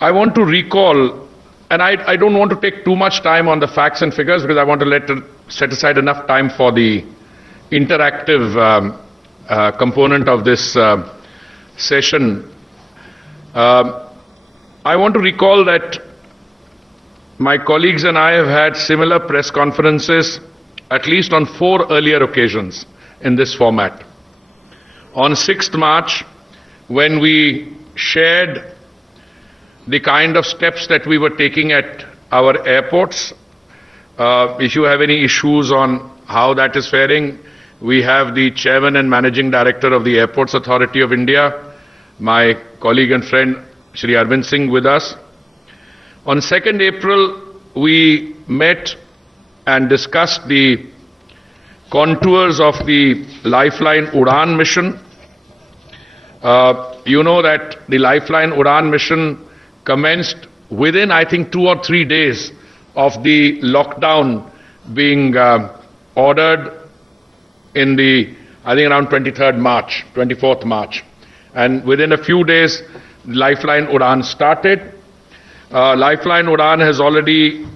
I want to recall, and I don't want to take too much time on the facts and figures because I want to set aside enough time for the interactive component of this session. I want to recall that my colleagues and I have had similar press conferences at least on 4 earlier occasions in this format. On 6th March, when we shared the kind of steps that we were taking at our airports, if you have any issues on how that is faring, we have the Chairman and Managing Director of the Airports Authority of India, my colleague and friend Shri Arvind Singh, with us. On 2nd April, we met and discussed the contours of the Lifeline Udan mission. You know that the Lifeline Udan mission commenced within, I think, 2 or 3 days of the lockdown being ordered in the, I think, around 23rd March, 24th March. And within a few days, Lifeline Udan started. Lifeline Udan has already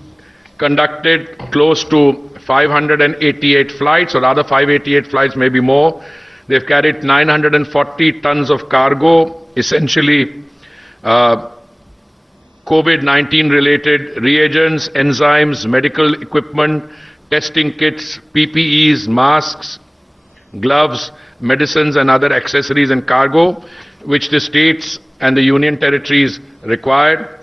conducted close to 588 flights, or rather 588 flights, maybe more. They've carried 940 tons of cargo, essentially COVID-19 related reagents, enzymes, medical equipment, testing kits, PPEs, masks, gloves, medicines and other accessories and cargo, which the states and the union territories required.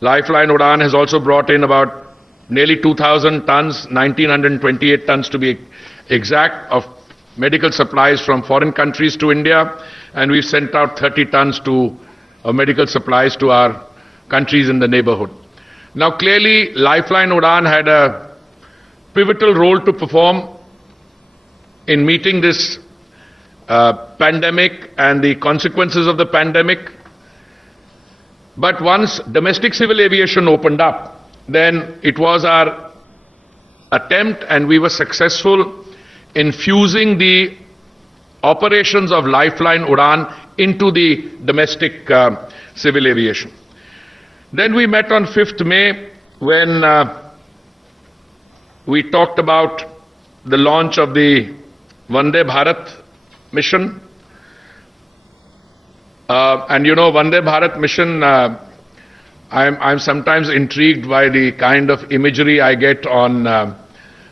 Lifeline Udan has also brought in about nearly 2,000 tons, 1,928 tons to be exact, of medical supplies from foreign countries to India, and we've sent out 30 tons of medical supplies to our countries in the neighborhood. Now clearly, Lifeline Udan had a pivotal role to perform in meeting this pandemic and the consequences of the pandemic. But once domestic civil aviation opened up, then it was our attempt, and we were successful in fusing the operations of Lifeline Udan into the domestic civil aviation. Then we met on 5th May when we talked about the launch of the Vande Bharat mission. And you know, Vande Bharat mission, I'm sometimes intrigued by the kind of imagery I get on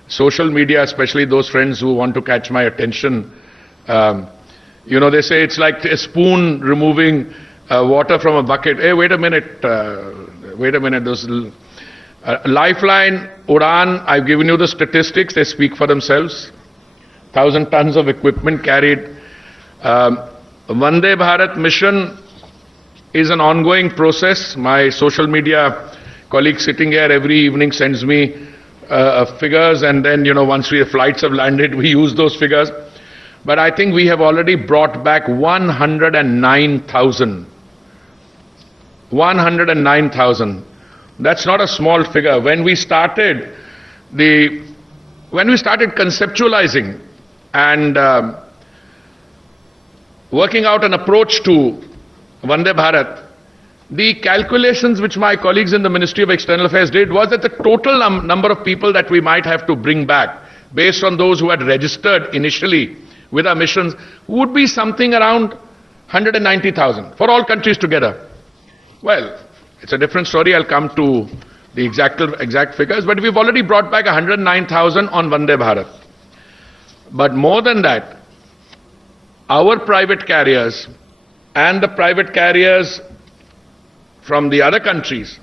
social media, especially those friends who want to catch my attention. You know, they say it's like a spoon removing water from a bucket. Hey, wait a minute, those Lifeline Udan, I've given you the statistics, they speak for themselves. 1,000 tons of equipment carried. Vande Bharat mission is an ongoing process. My social media colleague sitting here every evening sends me figures, and then, you know, once the flights have landed, we use those figures. But I think we have already brought back 109,000. 109,000. That's not a small figure. When we started conceptualizing and working out an approach to Vande Bharat, the calculations which my colleagues in the Ministry of External Affairs did was that the total number of people that we might have to bring back, based on those who had registered initially with our missions, would be something around 190,000 for all countries together. Well, it's a different story. I'll come to the exact figures, but we've already brought back 109,000 on Vande Bharat. But more than that, our private carriers and the private carriers from the other countries,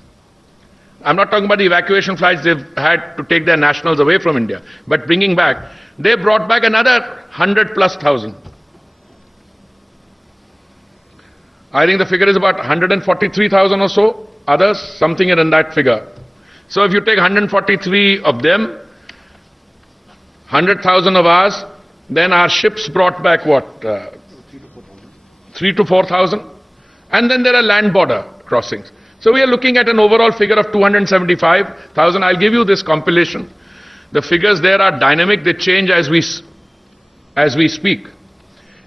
I'm not talking about the evacuation flights they've had to take their nationals away from India, but bringing back, they brought back another 100,000+. I think the figure is about 143,000 or so, others, something in that figure. So if you take 143 of them, 100,000 of ours, then our ships brought back what? 3,000 to 4,000. And then there are land border crossings. So we are looking at an overall figure of 275,000. I'll give you this compilation. The figures there are dynamic. They change as we speak.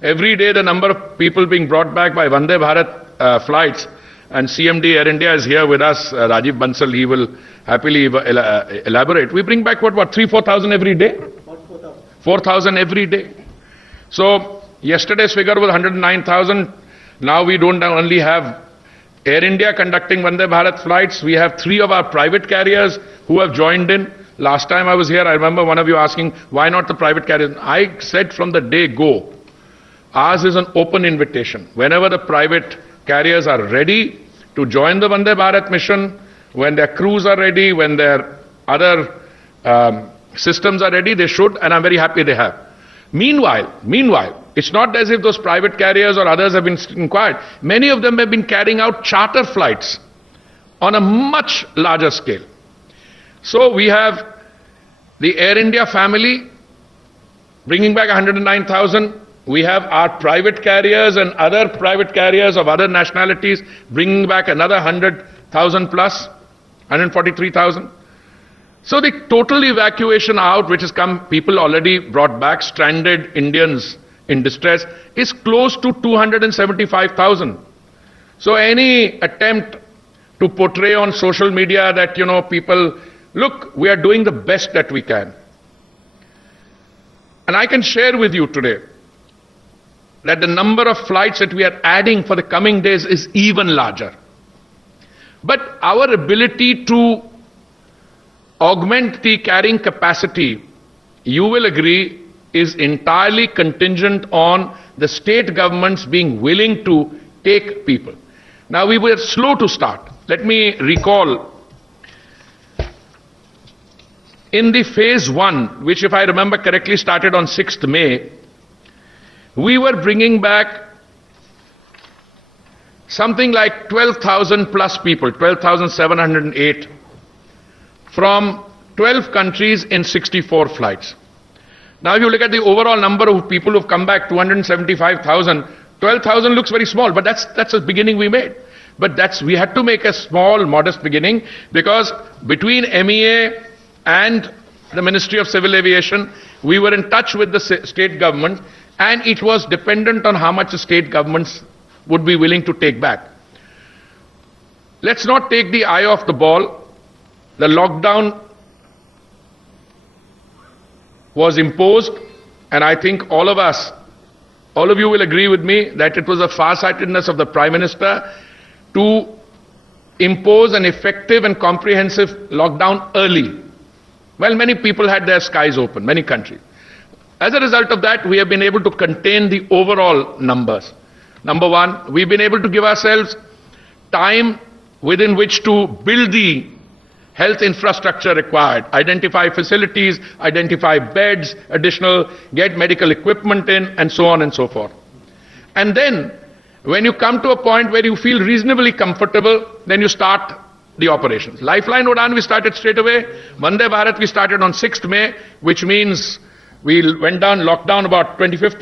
Every day the number of people being brought back by Vande Bharat flights and CMD Air India is here with us, Rajiv Bansal, he will happily elaborate. We bring back what, 3,000-4,000 every day? 4,000 every day. So, yesterday's figure was 109,000. Now we don't only have Air India conducting Vande Bharat flights, we have 3 of our private carriers who have joined in. Last time I was here, I remember one of you asking, why not the private carriers? I said from the day go, ours is an open invitation. Whenever the private carriers are ready to join the Vande Bharat mission, when their crews are ready, when their other systems are ready, they should, and I'm very happy they have. Meanwhile, it's not as if those private carriers or others have been inquired. Many of them have been carrying out charter flights on a much larger scale. So we have the Air India family bringing back 109,000. We have our private carriers and other private carriers of other nationalities bringing back another 100,000 plus, 143,000. So the total evacuation out, which has come, people already brought back, stranded Indians in distress, is close to 275,000. So any attempt to portray on social media that, people, look, we are doing the best that we can. And I can share with you today that the number of flights that we are adding for the coming days is even larger. But our ability to augment the carrying capacity, you will agree, is entirely contingent on the state governments being willing to take people. Now, we were slow to start. Let me recall, in the phase 1, which if I remember correctly started on 6th May, we were bringing back something like 12,000 plus people, 12,708, from 12 countries in 64 flights. Now, if you look at the overall number of people who've come back, 275,000, 12,000 looks very small, but that's a beginning we made. But we had to make a small, modest beginning, because between MEA and the Ministry of Civil Aviation, we were in touch with the state government, and it was dependent on how much the state governments would be willing to take back. Let's not take the eye off the ball. The lockdown was imposed, and I think all of you will agree with me that it was a farsightedness of the Prime Minister to impose an effective and comprehensive lockdown early. Well, many people had their skies open, many countries. As a result of that, we have been able to contain the overall numbers. Number one, we've been able to give ourselves time within which to build the health infrastructure required, identify facilities, identify beds, additional, get medical equipment in, and so on and so forth. And then, when you come to a point where you feel reasonably comfortable, then you start the operations. Lifeline Udan we started straight away. Vande Bharat we started on 6th May, which means we went down, lockdown about 25th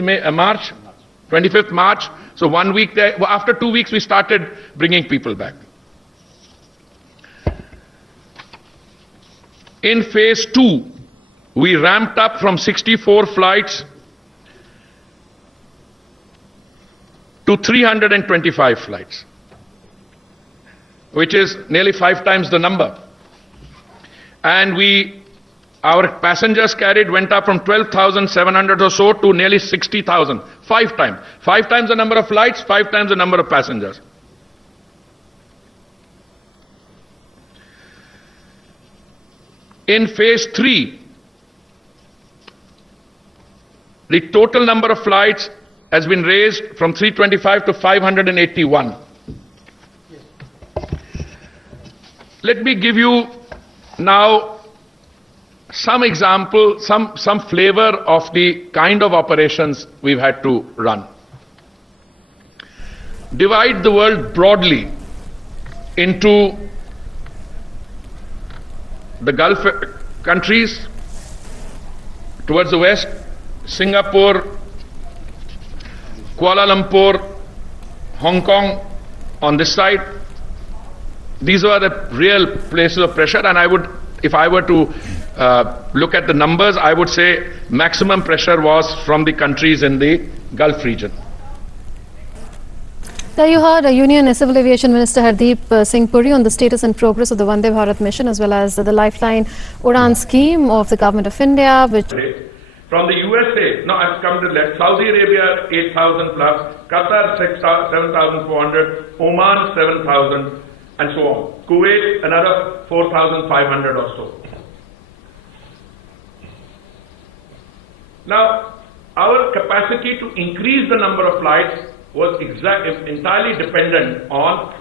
March. So 1 week there, after 2 weeks we started bringing people back. In phase 2, we ramped up from 64 flights to 325 flights, which is nearly 5 times the number. And our passengers carried went up from 12,700 or so to nearly 60,000. 5 times. 5 times the number of flights, 5 times the number of passengers. In phase 3, the total number of flights has been raised from 325 to 581. Let me give you now some example, some flavor of the kind of operations we've had to run. Divide the world broadly into the Gulf countries towards the west, Singapore, Kuala Lumpur, Hong Kong on this side. These were the real places of pressure, and if I were to look at the numbers, I would say maximum pressure was from the countries in the Gulf region. There you heard Union Civil Aviation Minister Hardeep Singh Puri on the status and progress of the Vande Bharat mission as well as the Lifeline Udan scheme of the Government of India, which from the USA, now I've come to left, Saudi Arabia 8,000 plus, Qatar 7,400, Oman 7,000 and so on. Kuwait another 4,500 or so. Now, our capacity to increase the number of flights was entirely dependent on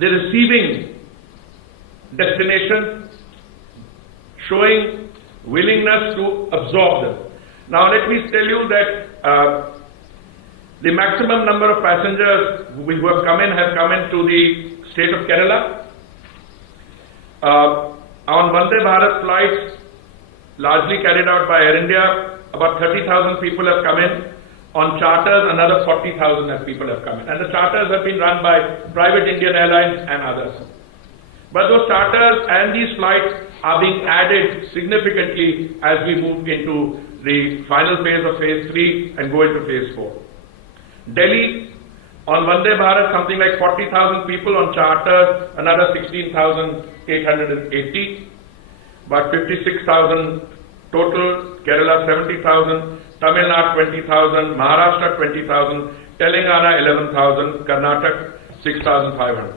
the receiving destination showing willingness to absorb them. Now let me tell you that the maximum number of passengers who have come in to the state of Kerala. On Vande Bharat flights, largely carried out by Air India, about 30,000 people have come in. On charters, another 40,000 people have come in. And the charters have been run by private Indian airlines and others. But those charters and these flights are being added significantly as we move into the final phase of phase 3 and go into phase 4. Delhi, on Vande Bharat, something like 40,000 people. On charters, another 16,880. About 56,000 total. Kerala 70,000. Tamil Nadu 20,000, Maharashtra 20,000, Telangana 11,000, Karnataka 6,500.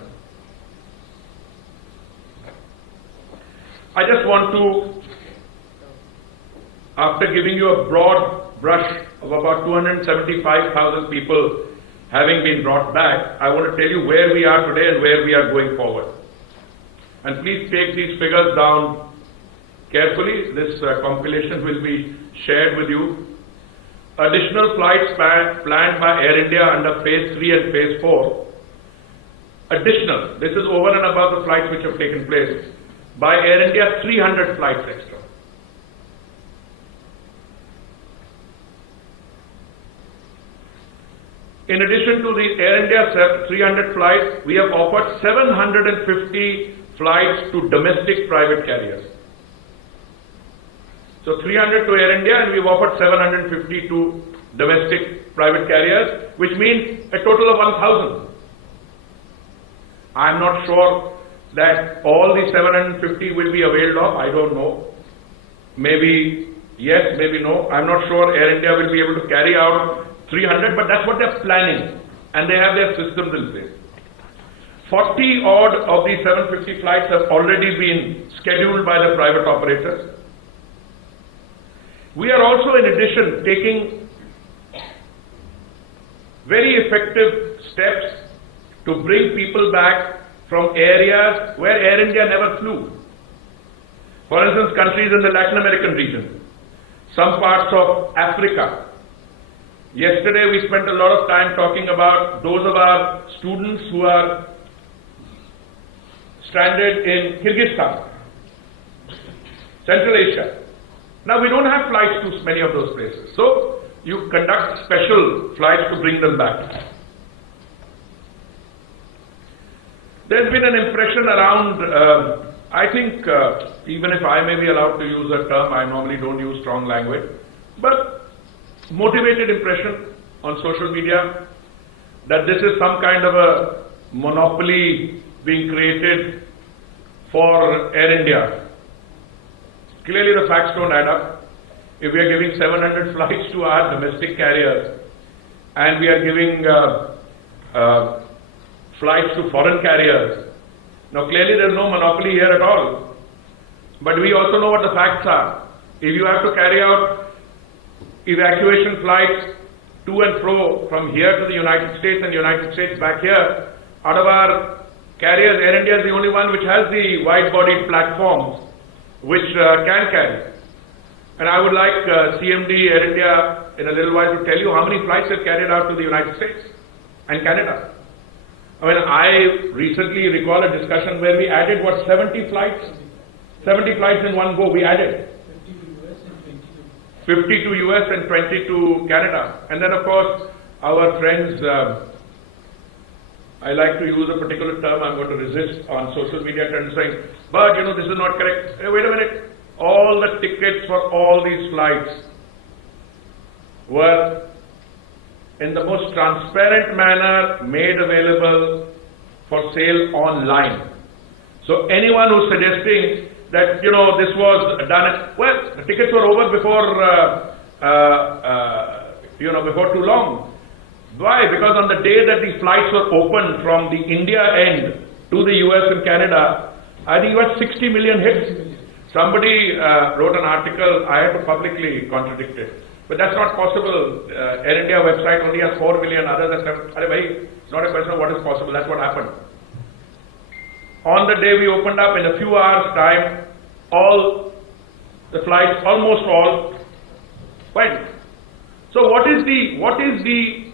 I just want to, after giving you a broad brush of about 275,000 people having been brought back, I want to tell you where we are today and where we are going forward. And please take these figures down carefully. This compilation will be shared with you. Additional flights planned by Air India under phase 3 and phase 4. Additional, this is over and above the flights which have taken place. By Air India, 300 flights extra. In addition to the Air India 300 flights, we have offered 750 flights to domestic private carriers. So 300 to Air India, and we've offered 750 to domestic private carriers, which means a total of 1,000. I'm not sure that all the 750 will be availed of. I don't know. Maybe yes, maybe no. I'm not sure Air India will be able to carry out 300, but that's what they're planning, and they have their systems in place. 40 odd of these 750 flights have already been scheduled by the private operators. We are also, in addition, taking very effective steps to bring people back from areas where Air India never flew. For instance, countries in the Latin American region, some parts of Africa. Yesterday we spent a lot of time talking about those of our students who are stranded in Kyrgyzstan, Central Asia. Now we don't have flights to many of those places, so you conduct special flights to bring them back. There's been an impression around, I think, even if I may be allowed to use a term, I normally don't use strong language, but motivated impression on social media that this is some kind of a monopoly being created for Air India. Clearly the facts don't add up. If we are giving 700 flights to our domestic carriers and we are giving flights to foreign carriers, now clearly there is no monopoly here at all. But we also know what the facts are. If you have to carry out evacuation flights to and fro from here to the United States and United States back here, out of our carriers, Air India is the only one which has the wide-bodied platforms which can carry. And I would like CMD Air India in a little while to tell you how many flights have carried out to the United States and Canada. I mean, I recently recall a discussion where we added, what, 70 flights? 70 flights in one go we added. 50 to US and 20 to Canada. And then of course, our friends, I like to use a particular term I'm going to resist on social media, saying, but you know, this is not correct. Hey, wait a minute. All the tickets for all these flights were in the most transparent manner made available for sale online. So anyone who's suggesting that, this was done, well, the tickets were over before, before too long. Why? Because on the day that the flights were opened from the India end to the US and Canada, I think you had 60 million hits. Somebody wrote an article, I had to publicly contradict it. But that's not possible. Air India website only has 4 million, others have 7. It's not a question of what is possible, that's what happened. On the day we opened up, in a few hours' time, all the flights, almost all, went. So what is the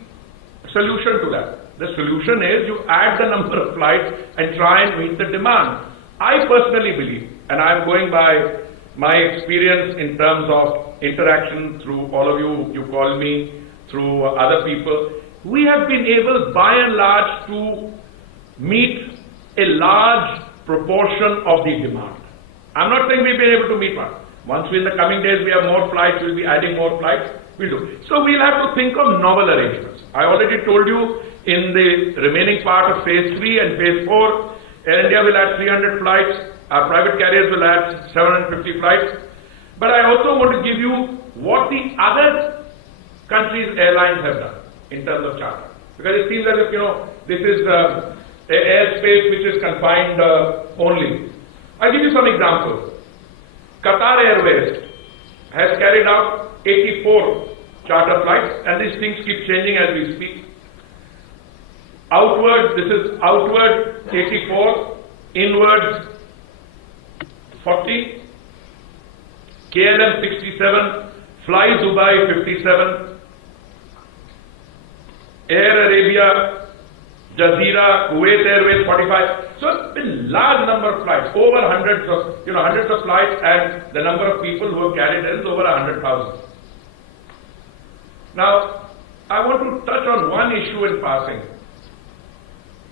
solution to that? The solution is you add the number of flights and try and meet the demand. I personally believe, and I'm going by my experience in terms of interaction through all of you call me, through other people, we have been able by and large to meet a large proportion of the demand. I'm not saying we've been able to meet one. Once in the coming days we have more flights, we'll be adding more flights, we'll do. So we'll have to think of novel arrangements. I already told you in the remaining part of phase 3 and phase 4, Air India will add 300 flights, our private carriers will add 750 flights. But I also want to give you what the other countries' airlines have done in terms of charter. Because it seems as if, this is airspace which is confined only. I'll give you some examples. Qatar Airways has carried out 84 charter flights, and these things keep changing as we speak. Outward, this is outward 84, inwards 40, KLM 67, Fly Dubai 57, Air Arabia, Jazeera, Kuwait Airways 45. So it's been large number of flights, over hundreds of flights, and the number of people who have carried it is over 100,000. Now, I want to touch on one issue in passing.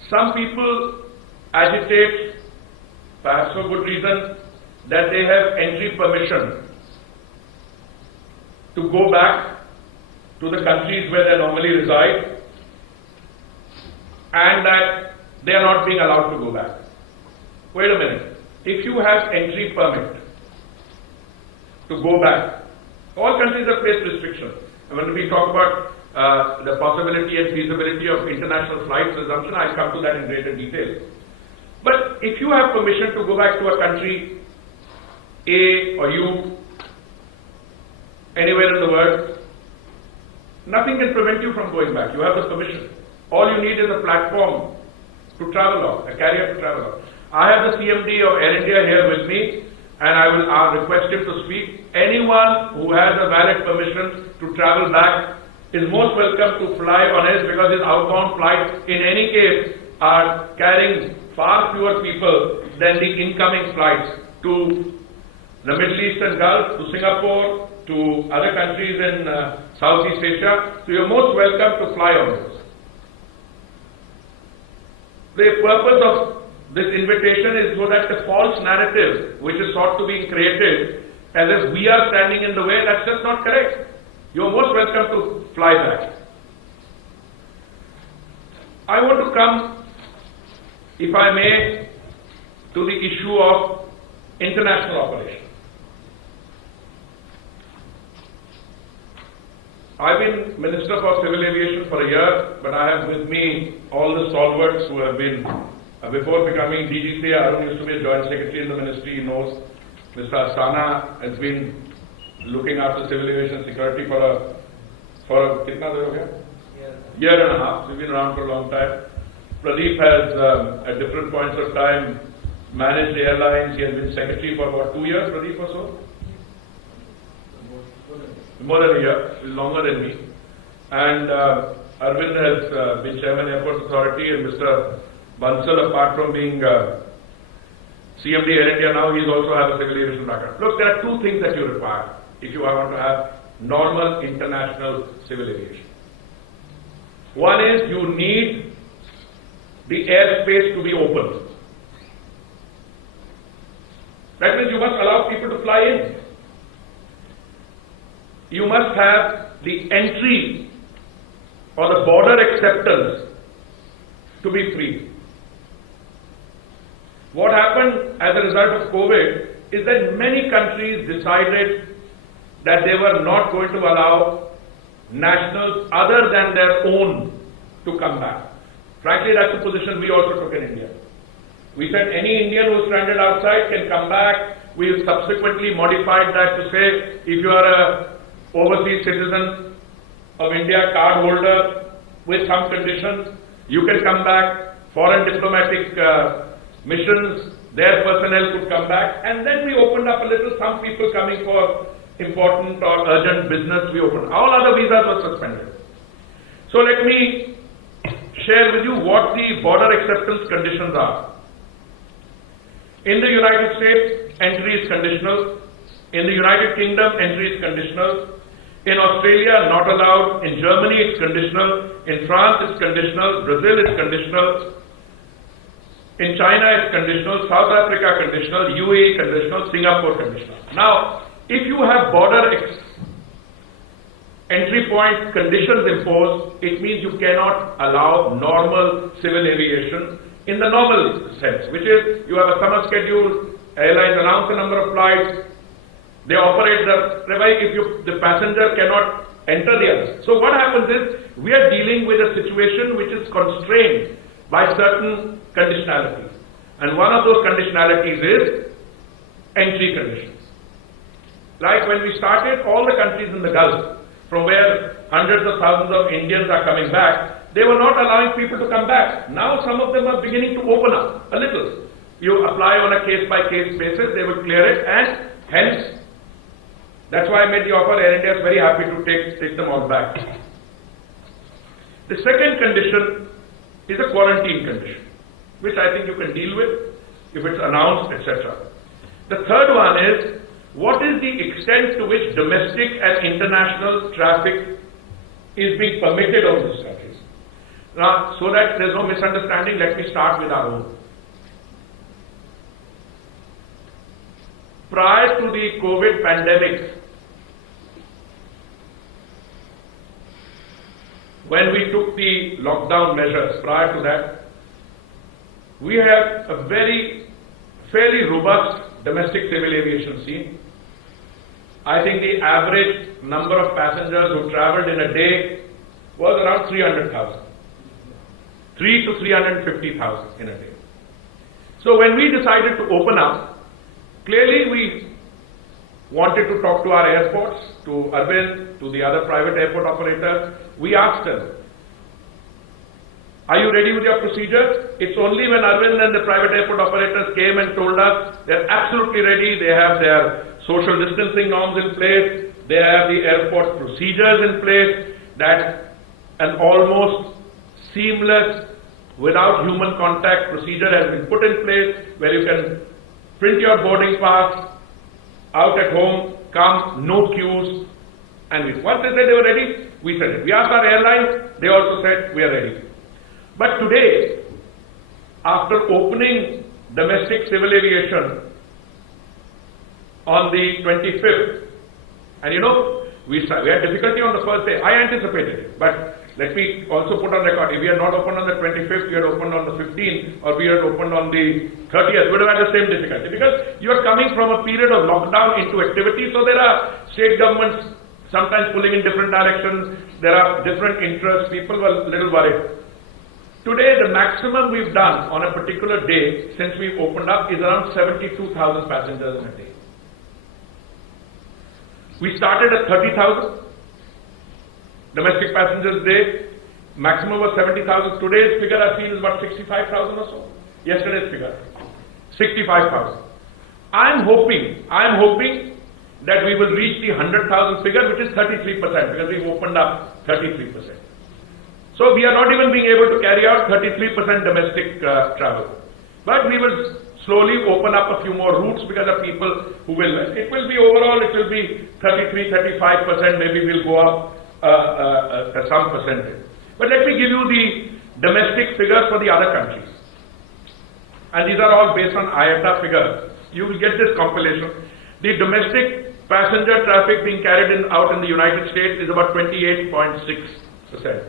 Some people agitate, perhaps for good reason, that they have entry permission to go back to the countries where they normally reside, and that they are not being allowed to go back. Wait a minute. If you have entry permit to go back, all countries have placed restrictions. And when we talk about the possibility and feasibility of international flights resumption, I'll come to that in greater detail. But if you have permission to go back to a country A or U, anywhere in the world, nothing can prevent you from going back. You have the permission. All you need is a platform to travel on, a carrier to travel on. I have the CMD of Air India here with me, and I'll request him to speak. Anyone who has a valid permission to travel back is most welcome to fly on his, because his outbound flights in any case are carrying far fewer people than the incoming flights to the Middle East and Gulf, to Singapore, to other countries in Southeast Asia. So you're most welcome to fly on this. The purpose of this invitation is so that the false narrative which is sought to be created as if we are standing in the way, that's just not correct. You're most welcome to fly back. I want to come, if I may, to the issue of international operations. I've been Minister for Civil Aviation for a year, but I have with me all the stalwarts who have been, before becoming DGC, Arun used to be a Joint Secretary in the Ministry, he knows. Mr. Astana has been looking after civil aviation security for a year and a half. He's been around for a long time. Pradeep has, at different points of time, managed airlines. He has been secretary for about 2 years, Pradeep, or so? More than a year, longer than me. And Arvind has been Chairman Airports Authority, and Mr. Bansal, apart from being CMD Air India now, he's also has a civil aviation background. Look, there are two things that you require if you want to have normal international civil aviation. One is you need the airspace to be open. That means you must allow people to fly in. You must have the entry or the border acceptance to be free. What happened as a result of COVID is that many countries decided that they were not going to allow nationals other than their own to come back. Frankly, that's the position we also took in India. We said any Indian who's stranded outside can come back. We subsequently modified that to say if you are a overseas citizen of India, card holder with some conditions, you can come back. Foreign diplomatic missions, their personnel could come back. And then we opened up a little, some people coming for important or urgent business, we opened. All other visas were suspended. So let me share with you what the border acceptance conditions are. In the United States, entry is conditional. In the United Kingdom, entry is conditional. In Australia, not allowed. In Germany, it's conditional. In France, it's conditional. Brazil, it's conditional. In China, it's conditional. South Africa, conditional. UAE, conditional. Singapore, conditional. Now, if you have border entry point conditions imposed, it means you cannot allow normal civil aviation in the normal sense, which is you have a summer schedule, airlines announce the number of flights, they operate the passenger cannot enter the other. So what happens is, we are dealing with a situation which is constrained by certain conditionalities. And one of those conditionalities is entry conditions. Like when we started, all the countries in the Gulf, from where hundreds of thousands of Indians are coming back, they were not allowing people to come back. Now some of them are beginning to open up a little. You apply on a case-by-case basis, they will clear it, and hence, that's why I made the offer. Air India is very happy to take them all back. The second condition is a quarantine condition, which I think you can deal with if it's announced, etc. The third one is, what is the extent to which domestic and international traffic is being permitted over these countries? Now, so that there's no misunderstanding, let me start with our own. Prior to the COVID pandemic, when we took the lockdown measures, prior to that, we had a fairly robust domestic civil aviation scene. I think the average number of passengers who traveled in a day was around 300,000. 3 to 350,000 in a day. So when we decided to open up, clearly we wanted to talk to our airports, to Arvind, to the other private airport operators. We asked them, are you ready with your procedures? It's only when Arvind and the private airport operators came and told us they're absolutely ready, they have their social distancing norms in place, they have the airport procedures in place, that an almost seamless, without human contact procedure has been put in place, where you can print your boarding pass, out at home, come, no queues, and once they said they were ready, we said it. We asked our airlines, they also said we are ready. But today, after opening domestic civil aviation on the 25th, and you know, we had difficulty on the first day. I anticipated it, but let me also put on record, if we had not opened on the 25th, we had opened on the 15th, or we had opened on the 30th, we would have had the same difficulty, because you are coming from a period of lockdown into activity, so there are state governments sometimes pulling in different directions, there are different interests, people were a little worried. Today, the maximum we've done on a particular day since we've opened up is around 72,000 passengers in a day. We started at 30,000 domestic passengers a day, maximum was 70,000. Today's figure I've seen is about 65,000 or so. Yesterday's figure, 65,000. I'm hoping that we will reach the 100,000 figure, which is 33%, because we've opened up 33%. So we are not even being able to carry out 33% domestic travel. But we will slowly open up a few more routes, because of people who will. It will be overall, it will be 33, 35%, maybe we'll go up some percentage. But let me give you the domestic figures for the other countries. And these are all based on IATA figures. You will get this compilation. The domestic passenger traffic being carried out in the United States is about 28.6%.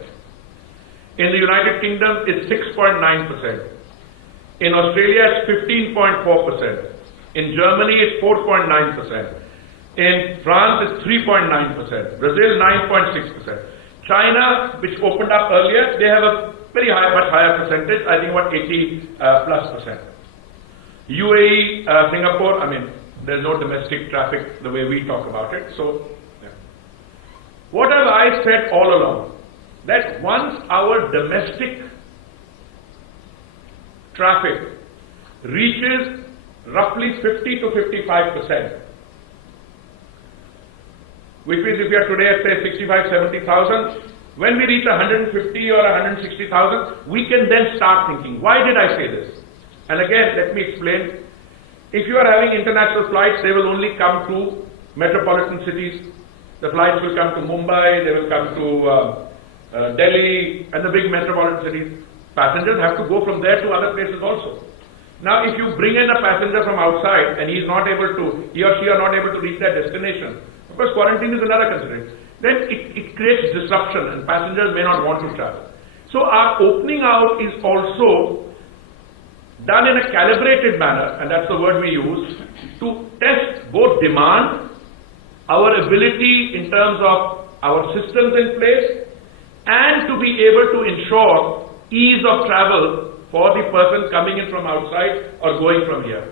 In the United Kingdom, it's 6.9%. In Australia, it's 15.4%. In Germany, it's 4.9%. In France, it's 3.9%. Brazil, 9.6%. China, which opened up earlier, they have a very high, much higher percentage, I think about 80 plus percent. UAE, Singapore, I mean, there's no domestic traffic the way we talk about it. So, yeah. What have I said all along? That once our domestic traffic reaches roughly 50 to 55%, which means if we are today at say 65, 70,000, when we reach 150 or 160,000, we can then start thinking, why did I say this? And again, let me explain. If you are having international flights, they will only come to metropolitan cities. The flights will come to Mumbai, they will come to Delhi, and the big metropolitan cities. Passengers have to go from there to other places also. Now, if you bring in a passenger from outside and he or she are not able to reach their destination, of course, quarantine is another consideration. Then it creates disruption and passengers may not want to travel. So our opening out is also done in a calibrated manner, and that's the word we use, to test both demand, our ability in terms of our systems in place, and to be able to ensure ease of travel for the person coming in from outside or going from here.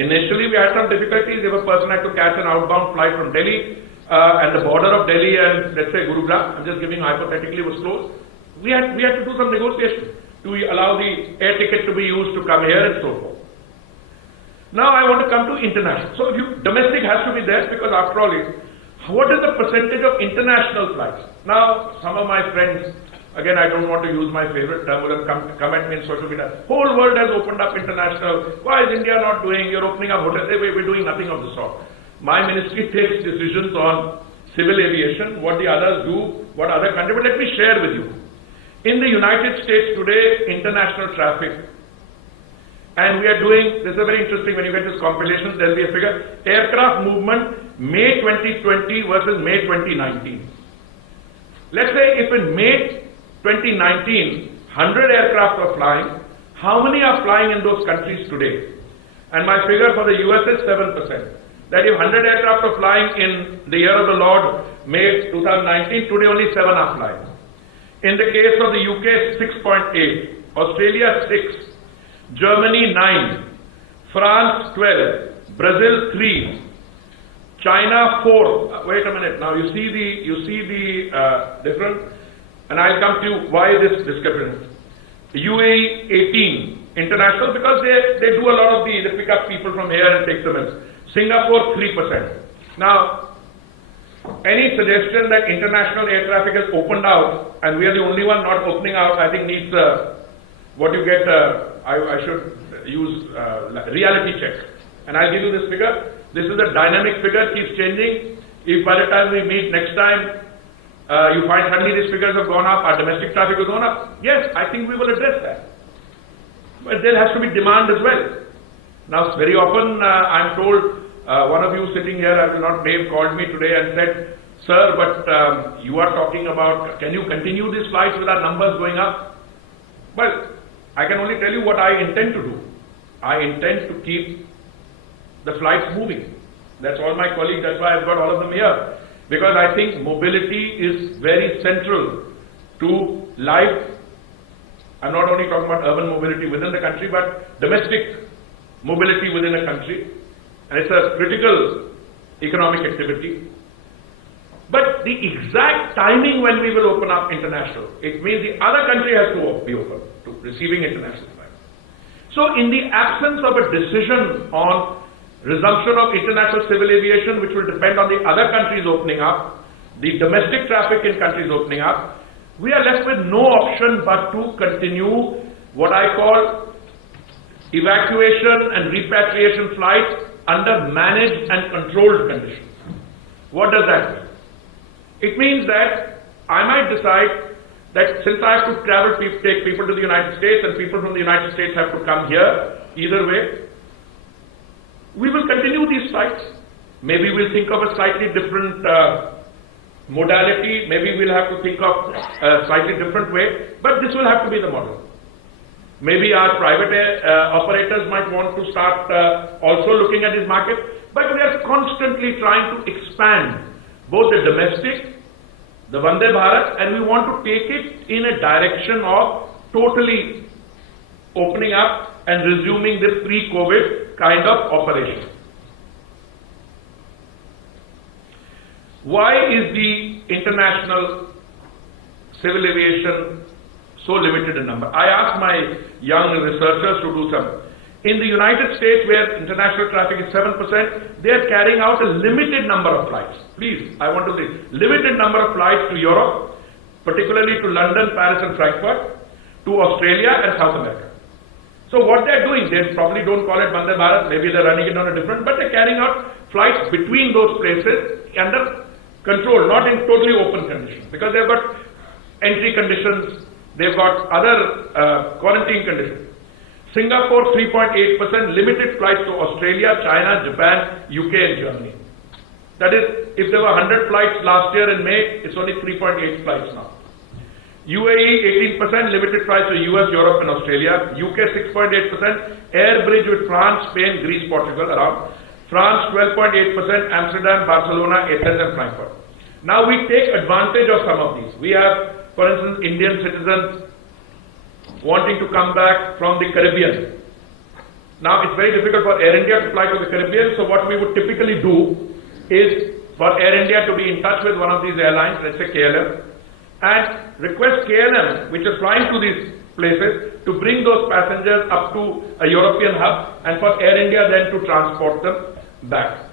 Initially, we had some difficulties. If a person had to catch an outbound flight from Delhi, and the border of Delhi and, let's say, Gurugram, I'm just giving hypothetically, was closed, we had to do some negotiation to allow the air ticket to be used to come here and so forth. Now I want to come to international. So domestic has to be there because after all, what is the percentage of international flights? Now, some of my friends, again, I don't want to use my favorite term, will come at me in social media. Whole world has opened up international. Why is India not doing? You're opening up hotels. We're doing nothing of the sort. My ministry takes decisions on civil aviation, what the others do, what other countries. But let me share with you. In the United States today, international traffic, and we are doing, this is very interesting when you get this compilation, there will be a figure, aircraft movement May 2020 versus May 2019. Let's say if in May 2019, 100 aircraft are flying, how many are flying in those countries today? And my figure for the US is 7%. That if 100 aircraft are flying in the year of the Lord, May 2019, today only 7 are flying. In the case of the UK, 6.8, Australia 6, Germany 9, France 12, Brazil 3, China 4. Wait a minute. Now you see the difference, and I'll come to you why this discrepancy. UAE 18 international because they do a lot of they pick up people from here and take them in. Singapore 3%. Now, any suggestion that international air traffic has opened out and we are the only one not opening out, I think needs what you get. I should use reality check, and I'll give you this figure. This is a dynamic figure, keeps changing. If by the time we meet next time, you find suddenly these figures have gone up, our domestic traffic has gone up, yes, I think we will address that. But there has to be demand as well. Now, very often I'm told, one of you sitting here, I will not name, called me today and said, sir, but you are talking about, can you continue these flights with our numbers going up? Well, I can only tell you what I intend to do. I intend to keep the flights moving. That's all my colleagues, that's why I've got all of them here. Because I think mobility is very central to life. I'm not only talking about urban mobility within the country, but domestic mobility within a country. And it's a critical economic activity. But the exact timing when we will open up international, it means the other country has to be open to receiving international flights. So in the absence of a decision on resumption of international civil aviation, which will depend on the other countries opening up, the domestic traffic in countries opening up, we are left with no option but to continue what I call evacuation and repatriation flights under managed and controlled conditions. What does that mean? It means that I might decide that since I have to travel, take people to the United States and people from the United States have to come here, either way, we will continue these flights. Maybe we'll think of a slightly different modality, maybe we'll have to think of a slightly different way, but this will have to be the model. Maybe our private operators might want to start also looking at this market, but we are constantly trying to expand both the domestic, the Vande Bharat, and we want to take it in a direction of totally opening up and resuming this pre-COVID kind of operation. Why is the international civil aviation so limited in number? I asked my young researchers to do some. In the United States, where international traffic is 7%, they are carrying out a limited number of flights. Please, I want to say, limited number of flights to Europe, particularly to London, Paris and Frankfurt, to Australia and South America. So what they're doing, they probably don't call it Vande Bharat, maybe they're running it on a different, but they're carrying out flights between those places under control, not in totally open conditions, because they've got entry conditions, they've got other quarantine conditions. Singapore 3.8%, limited flights to Australia, China, Japan, UK and Germany. That is, if there were 100 flights last year in May, it's only 3.8 flights now. UAE 18%, limited flights to US, Europe and Australia. UK 6.8%, air bridge with France, Spain, Greece, Portugal around. France 12.8%, Amsterdam, Barcelona, Athens and Frankfurt. Now we take advantage of some of these. We have, for instance, Indian citizens wanting to come back from the Caribbean. Now it's very difficult for Air India to fly to the Caribbean, so what we would typically do is for Air India to be in touch with one of these airlines, let's say KLM, and request KLM, which is flying to these places, to bring those passengers up to a European hub, and for Air India then to transport them back.